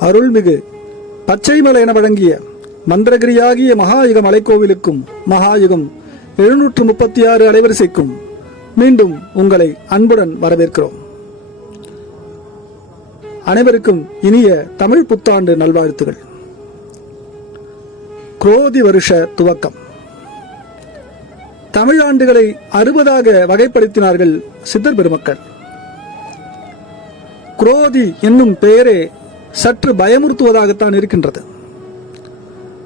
அருள்மிகு. பச்சைமலை என வழங்கிய மந்திரகிரியாகிய மகாயுகம் அலைக்கோவிலுக்கும் மகாயுகம் எழுநூற்று முப்பத்தி ஆறு அலைவரிசைக்கும் மீண்டும் உங்களை அன்புடன் வரவேற்கிறோம். அனைவருக்கும் இனிய தமிழ் புத்தாண்டு நல்வாழ்த்துகள். குரோதி வருஷ துவக்கம். தமிழாண்டுகளை அறுபதாக வகைப்படுத்தினார்கள் சித்தர் பெருமக்கள். குரோதி என்னும் பெயரே சற்று பயமுறுத்துவதாகத்தான் இருக்கின்றது.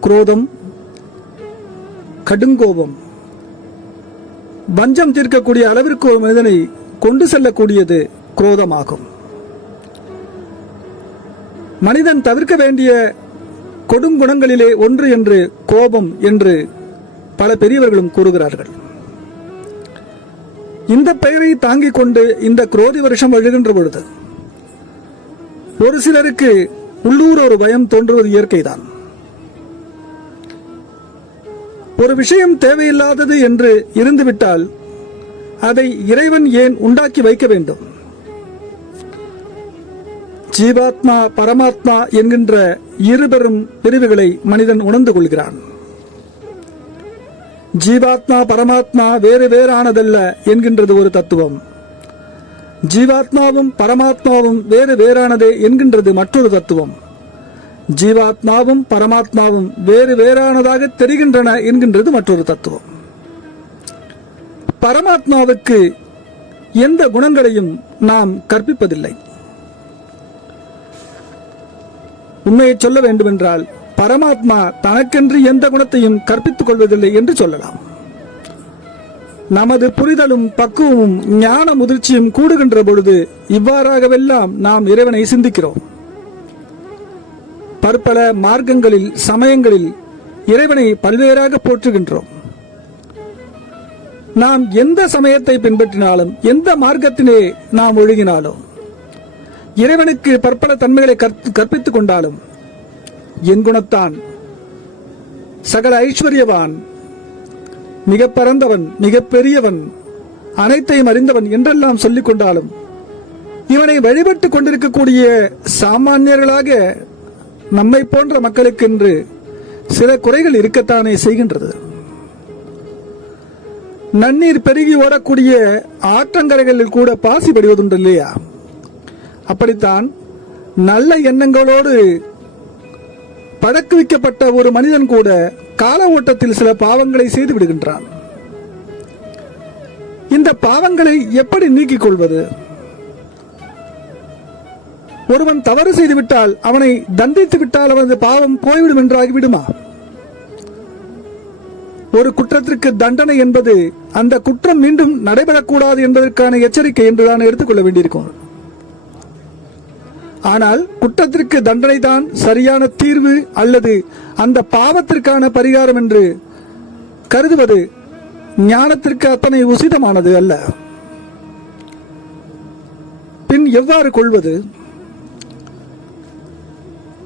குரோதம் கடுங்கோபம் வஞ்சம் தீர்க்கக்கூடிய அளவிற்கு ஒரு மனிதனை கொண்டு செல்லக்கூடியது குரோதமாகும். மனிதன் தவிர்க்க வேண்டிய கொடுங்குணங்களிலே ஒன்று என்று கோபம் என்று பல பெரியவர்களும் கூறுகிறார்கள். இந்த பெயரை தாங்கிக் கொண்டு இந்த குரோதி வருஷம் எழுகின்ற பொழுது ஒரு சிலருக்கு உள்ளூர் ஒரு பயம் தோன்றுவது இயற்கைதான். ஒரு விஷயம் தேவையில்லாதது என்று இருந்துவிட்டால் அதை இறைவன் ஏன் உண்டாக்கி வைக்க வேண்டும்? ஜீவாத்மா பரமாத்மா என்கின்ற இருபெரும் பிரிவுகளை மனிதன் உணர்ந்து கொள்கிறான். ஜீவாத்மா பரமாத்மா வேறு வேறானதல்ல என்கின்றது ஒரு தத்துவம். ஜீவாத்மாவும் பரமாத்மாவும் வேறு வேறானதே என்கின்றது மற்றொரு தத்துவம். ஜீவாத்மாவும் பரமாத்மாவும் வேறு வேறானதாக தெரிகின்றன என்கின்றது மற்றொரு தத்துவம். பரமாத்மாவுக்கு எந்த குணங்களையும் நாம் கற்பிப்பதில்லை. உண்மையை சொல்ல வேண்டுமென்றால் பரமாத்மா தனக்கென்று எந்த குணத்தையும் கற்பித்துக் கொள்வதில்லை என்று சொல்லலாம். நமது புரிதலும் பக்குவமும் ஞான முதிர்ச்சியும் கூடுகின்ற பொழுது இவ்வாறாகவெல்லாம் நாம் இறைவனை சிந்திக்கிறோம். பற்பல மார்க்கங்களில் சமயங்களில் இறைவனை பல்வேறாக போற்றுகின்றோம். நாம் எந்த சமயத்தை பின்பற்றினாலும் எந்த மார்க்கத்திலே நாம் ஒழுகினாலும் இறைவனுக்கு பற்பல தன்மைகளை கற்பித்துக் கொண்டாலும் என் குணத்தான் சகல ஐஸ்வர்யவான் மிக பரந்தவன் மிக பெரியவன் அனைத்தையும் அறிந்தவன் என்றெல்லாம் சொல்லிக் கொண்டாலும் இவனை வழிபட்டுக் கொண்டிருக்கக்கூடிய சாமானியர்களாக நம்மை போன்ற மக்களுக்கென்று சில குறைகள் இருக்கத்தானே செய்கின்றது. நன்னீர் பெருகி ஓடக்கூடிய ஆற்றங்கரைகளில் கூட பாசி படிவதுண்டு இல்லையா? அப்படித்தான் நல்ல எண்ணங்களோடு பழக்குவிக்கப்பட்ட ஒரு மனிதன் கூட கால ஓட்டத்தில் சில பாவங்களை செய்து விடுகின்றான். இந்த பாவங்களை எப்படி நீக்கிக் கொள்வது? ஒருவன் தவறு செய்து விட்டால் அவனை தண்டித்து விட்டால் அவனது பாவம் போய்விடும் என்றாகி விடுமா ஒரு குற்றத்திற்கு தண்டனை என்பது அந்த குற்றம் மீண்டும் நடைபெறக்கூடாது என்பதற்கான எச்சரிக்கை என்றுதான் எடுத்துக்கொள்ள வேண்டியிருக்கும். ஆனால் குற்றத்திற்கு தண்டனை தான் சரியான தீர்வு அல்லது அந்த பாவத்திற்கான பரிகாரம் என்று கருதுவது ஞானத்திற்கு அத்தனை உசிதமானது அல்ல. பின் எவ்வாறு கொள்வது?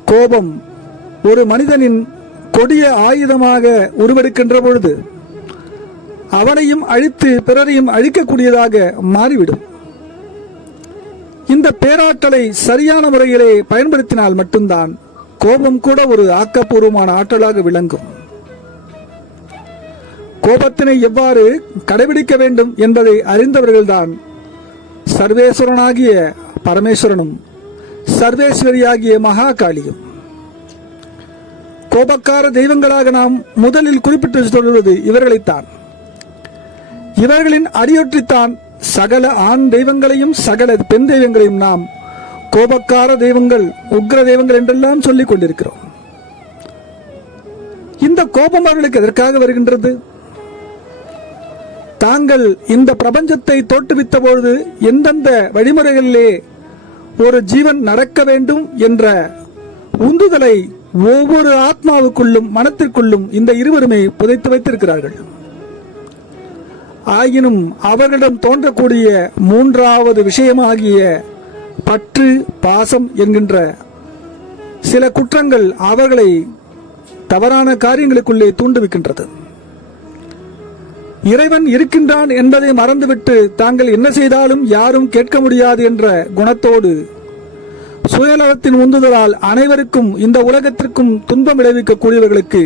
கோபம் ஒரு மனிதனின் கொடிய ஆயுதமாக உருவெடுக்கின்ற பொழுது அவனையும் அழித்து பிறரையும் அழிக்கக்கூடியதாக மாறிவிடும். இந்த பேராற்றலை சரியான முறையிலே பயன்படுத்தினால் மட்டும்தான் கோபம் கூட ஒரு ஆக்கப்பூர்வமான ஆற்றலாக விளங்கும். கோபத்தினை எவ்வாறு கடைபிடிக்க வேண்டும் என்பதை அறிந்தவர்கள்தான் சர்வேஸ்வரனாகிய பரமேஸ்வரனும் சர்வேஸ்வரியாகிய மகாகாளியும். கோபக்கார தெய்வங்களாக நாம் முதலில் குறிப்பிட்டு சொல்வது இவர்களைத்தான். இவர்களின் அடியொற்றித்தான் சகல ஆண் தெய்வங்களையும் சகல பெண் தெய்வங்களையும் நாம் கோபக்கார தெய்வங்கள் உக்ர தெய்வங்கள் என்றெல்லாம் சொல்லிக் கொண்டிருக்கிறோம். இந்த கோபம் அவர்களுக்கு எதற்காக வருகின்றது? தாங்கள் இந்த பிரபஞ்சத்தை தோற்றுவித்த பொழுது எந்தெந்த வழிமுறைகளிலே ஒரு ஜீவன் நடக்க வேண்டும் என்ற உந்துதலை ஒவ்வொரு ஆத்மாவுக்குள்ளும் மனத்திற்குள்ளும் இந்த இருவருமே புதைத்து வைத்திருக்கிறார்கள். ஆயினும் அவர்களிடம் தோன்றக்கூடிய மூன்றாவது விஷயமாகிய பற்று பாசம் என்கின்ற சில குற்றங்கள் அவர்களை தவறான காரியங்களுக்குள்ளே தூண்டுவிக்கின்றது. இறைவன் இருக்கின்றான் என்பதை மறந்துவிட்டு தாங்கள் என்ன செய்தாலும் யாரும் கேட்க முடியாது என்ற குணத்தோடு சுயநலத்தின் உந்துதலால் அனைவருக்கும் இந்த உலகத்திற்கும் துன்பம் விளைவிக்கக்கூடியவர்களுக்கு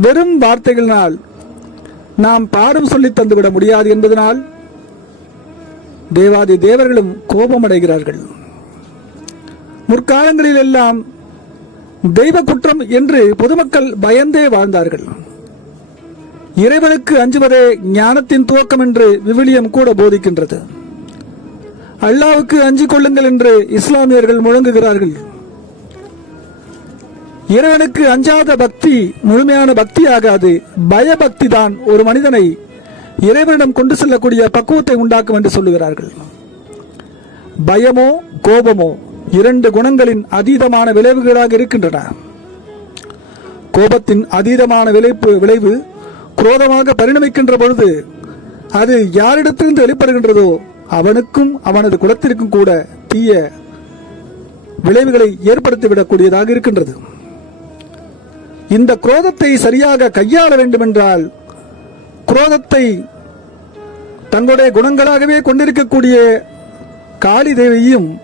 வெறும் வார்த்தைகளினால் நாம் பாடம் சொல்லி தந்துவிட முடியாது என்பதனால் தேவாதி தேவர்களும் கோபமடைகிறார்கள். முற்காலங்களில் எல்லாம் தெய்வ குற்றம் என்று பொதுமக்கள் பயந்தே வாழ்ந்தார்கள். இறைவனுக்கு அஞ்சுவதே ஞானத்தின் துவக்கம் என்று விவிலியம் கூட போதிக்கின்றது. அல்லாவுக்கு அஞ்சு கொள்ளுங்கள் என்று இஸ்லாமியர்கள் முழங்குகிறார்கள். இறைவனுக்கு அஞ்சாத பக்தி முழுமையான பக்தி ஆகாது. பயபக்தி தான் ஒரு மனிதனை இறைவனிடம் கொண்டு செல்லக்கூடிய பக்குவத்தை உண்டாக்கும் என்று சொல்லுகிறார்கள். பயமோ கோபமோ இரண்டு குணங்களின் அதீதமான விளைவுகளாக இருக்கின்றன. கோபத்தின் அதீதமான விளைவு விளைவு குரோதமாக பரிணமிக்கின்ற பொழுது அது யாரிடத்திலிருந்து வெளிப்படுகின்றதோ அவனுக்கும் அவனது குலத்திற்கும் கூட தீய விளைவுகளை ஏற்படுத்திவிடக்கூடியதாக இருக்கின்றது. இந்த குரோதத்தை சரியாக கையாள வேண்டுமென்றால் குரோதத்தை தங்களுடைய குணங்களாகவே கொண்டிருக்கக்கூடிய காளி தேவியையும்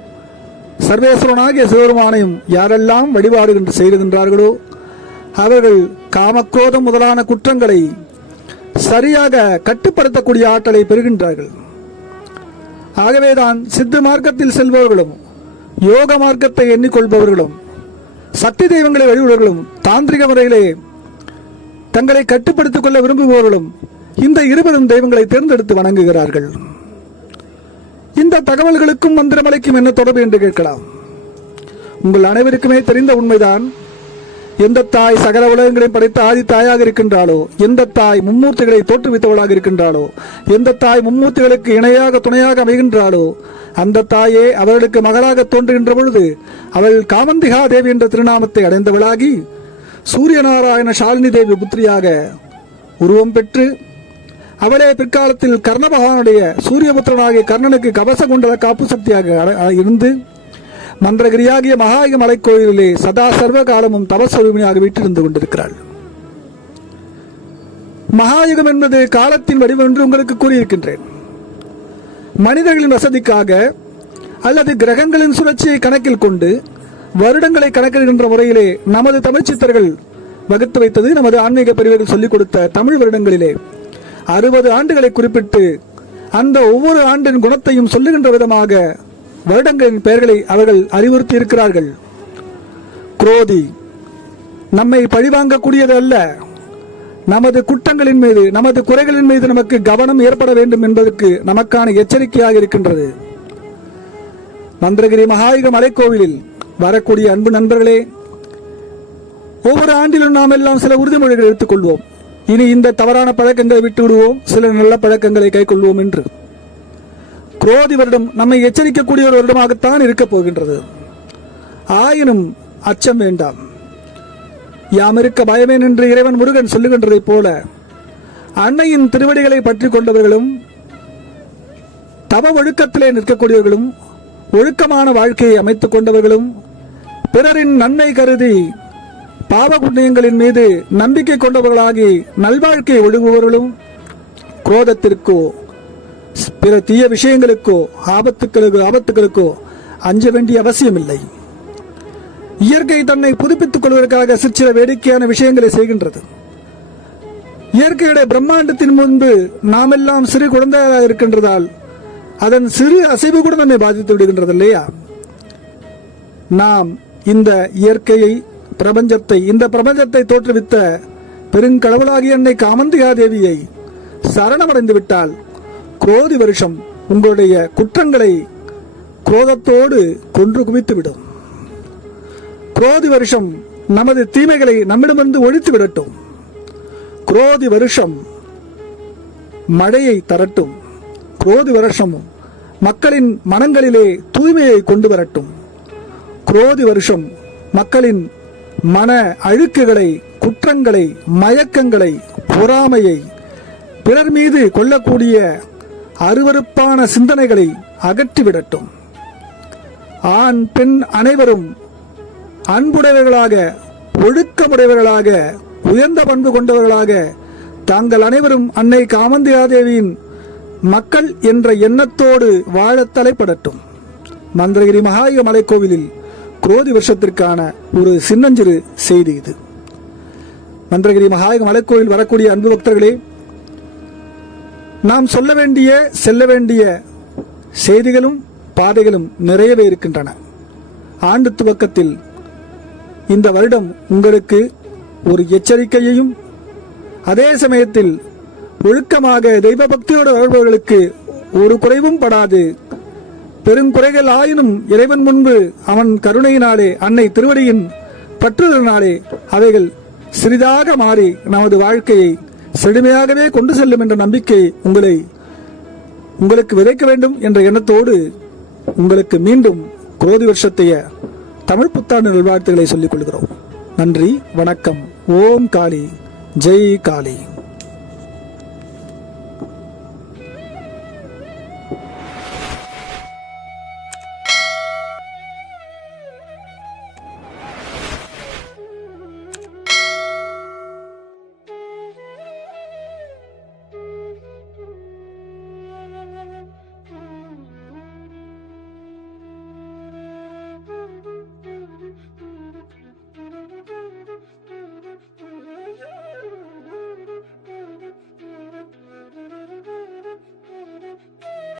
சர்வேஸ்வரனாகிய சிவருமானையும் யாரெல்லாம் வழிபாடு செய்கின்றார்களோ அவர்கள் காமக்ரோதம் முதலான குற்றங்களை சரியாக கட்டுப்படுத்தக்கூடிய ஆற்றலை பெறுகின்றார்கள். ஆகவேதான் சித்து மார்க்கத்தில் செல்பவர்களும் யோக மார்க்கத்தை எண்ணிக்கொள்பவர்களும் சக்தி தெய்வங்களை வழிபடுவர்களும் தாந்திரிக முறையிலே தங்களை கட்டுப்படுத்திக் கொள்ள விரும்புபவர்களும் இந்த இருபெரும் தெய்வங்களை தேர்ந்தெடுத்து வணங்குகிறார்கள். இந்த தகவல்களுக்கும் மந்திரமலைக்கும் என்ன தொடர்பு என்று கேட்கலாம். உங்கள் அனைவருக்குமே தெரிந்த உண்மைதான். எந்த தாய் சகல உலகங்களையும் படைத்த ஆதி தாயாக இருக்கின்றாளோ எந்த தாய் மும்மூர்த்திகளை தோற்றுவித்தவளாக இருக்கின்றாளோ எந்த தாய் மும்மூர்த்திகளுக்கு இணையாக துணையாக அமைகின்றாளோ அந்த தாயே அவர்களுக்கு மகளாக தோன்றுகின்ற பொழுது அவள் காமந்திகா தேவி என்ற திருநாமத்தை அடைந்தவளாகி சூரியநாராயண ஷாலினி தேவி புத்திரியாக உருவம் பெற்று அவளே பிற்காலத்தில் கர்ண பகவானுடைய சூரியபுத்திரனாகிய கர்ணனுக்கு கவச குண்டல காப்பு சக்தியாக இருந்து மந்திரகிரியாகிய மகாய மலைக்கோயிலிலே சதா சர்வ காலமும் தவஸ்வரூபிணியாக வீட்டிருந்து கொண்டிருக்கிறாள். மகாயுகம் என்பது காலத்தின் வடிவம் என்று உங்களுக்கு கூறியிருக்கின்றேன். மனிதர்களின் வசதிக்காக அல்லது கிரகங்களின் சுழற்சியை கணக்கில் கொண்டு வருடங்களை கணக்கிடுகின்ற முறையிலே நமது தமிழ் சித்தர்கள் வகுத்து வைத்தது நமது ஆன்மீக பிரிவுகள் சொல்லிக் கொடுத்த தமிழ் வருடங்களிலே அறுபது ஆண்டுகளை குறிப்பிட்டு அந்த ஒவ்வொரு ஆண்டின் குணத்தையும் சொல்லுகின்ற விதமாக வருடங்களின் பெயர்களை அவர்கள் அறிவுறுத்தி இருக்கிறார்கள் குரோதி நம்மை பழிவாங்கக்கூடியது அல்ல நமது குற்றங்களின் மீது நமது குறைகளின் மீது நமக்கு கவனம் ஏற்பட வேண்டும் என்பதற்கு நமக்கான எச்சரிக்கையாக இருக்கின்றது. மந்திரகிரி மகாயுக மலைக்கோவிலில் வரக்கூடிய அன்பு நண்பர்களே ஒவ்வொரு ஆண்டிலும் நாம் எல்லாம் சில உறுதிமொழிகள் எடுத்துக்கொள்வோம். இனி இந்த தவறான பழக்கங்களை விட்டு விடுவோம் சில நல்ல பழக்கங்களை கைக்கொள்வோம் என்று. குரோதி வருடம் நம்மை எச்சரிக்கக்கூடிய ஒரு வருடமாகத்தான் இருக்கப் போகின்றது. ஆயினும் அச்சம் வேண்டாம். யாம் இருக்க பயமேன் என்று இறைவன் முருகன் சொல்லுகின்றதைப் போல அன்னையின் திருவடிகளை பற்றி கொண்டவர்களும் தவ ஒழுக்கத்திலே நிற்கக்கூடியவர்களும் ஒழுக்கமான வாழ்க்கையை அமைத்துக் கொண்டவர்களும் பிறரின் நன்மை கருதி பாவ புண்ணியங்களின் மீது நம்பிக்கை கொண்டவர்களாகி நல்வாழ்க்கையை ஒழுகுபவர்களும் குரோதத்திற்கோ பிற தீய விஷயங்களுக்கோ ஆபத்துக்களுக்கோ ஆபத்துகளுக்கோ அஞ்ச வேண்டிய அவசியமில்லை. இயற்கை தன்னை புதுப்பித்துக் கொள்வதற்காக சிற்சில வேடிக்கையான விஷயங்களை செய்கின்றது. இயற்கையுடைய பிரம்மாண்டத்தின் முன்பு நாமெல்லாம் சிறு குழந்தையாக இருக்கின்றதால் அதன் சிறு அசைவு கூட நம்மை பாதித்து விடுகின்றது இல்லையா? நாம் இந்த இயற்கையை பிரபஞ்சத்தை இந்த பிரபஞ்சத்தை தோற்றுவித்த பெருங்கடவுளாகிய அன்னை காமந்திகா தேவியை சரணமடைந்து விட்டால் கோடி வருஷம் உங்களுடைய குற்றங்களை குரோதத்தோடு கொன்று குவித்துவிடும். குரோதி வருஷம் நமது தீமைகளை நம்மிடமிருந்து ஒழித்து விடட்டும். குரோதி வருஷம் மழையை தரட்டும். குரோதி வருஷம் மக்களின் மனங்களிலே தூய்மையை கொண்டு வரட்டும். குரோதி வருஷம் மக்களின் மன அழுக்குகளை குற்றங்களை மயக்கங்களை பொறாமையை பிறர் மீது கொள்ளக்கூடிய அருவருப்பான சிந்தனைகளை அகற்றிவிடட்டும். ஆண் பெண் அனைவரும் அன்புடையவர்களாக ஒழுக்கமுடையவர்களாக உயர்ந்த பண்பு கொண்டவர்களாக தாங்கள் அனைவரும் அன்னை காமந்தியாதேவியின் மக்கள் என்ற எண்ணத்தோடு வாழ தலைப்படட்டும். மந்திரகிரி மகாயுக மலைக்கோவிலில் குரோதி வருஷத்திற்கான ஒரு சின்னஞ்சிறு செய்தி இது. மந்திரகிரி மகாயுக மலைக்கோவில் வரக்கூடிய அன்பு பக்தர்களே நாம் சொல்ல வேண்டிய செல்ல வேண்டிய செய்திகளும் பாதைகளும் நிறையவே இருக்கின்றன. ஆண்டு துவக்கத்தில் இந்த வருடம் உங்களுக்கு ஒரு எச்சரிக்கையையும் அதே சமயத்தில் ஒழுக்கமாக தெய்வ பக்தியோடு வாழ்பவர்களுக்கு ஒரு குறைவும் படாது. பெருங்குறைகள் ஆயினும் இறைவன் முன்பு அவன் கருணையினாலே அன்னை திருவடியின் பற்றுதலினாலே அவைகள் சிறிதாக மாறி நமது வாழ்க்கையை செழுமையாகவே கொண்டு செல்லும் என்ற நம்பிக்கை உங்களை உங்களுக்கு விதைக்க வேண்டும் என்ற எண்ணத்தோடு உங்களுக்கு மீண்டும் குரோதி வருஷத்தைய தமிழ் புத்தாண்டு நல்வாழ்த்துக்களை சொல்லிக் கொள்கிறோம். நன்றி வணக்கம் ஓம் காளி ஜெய் காளி.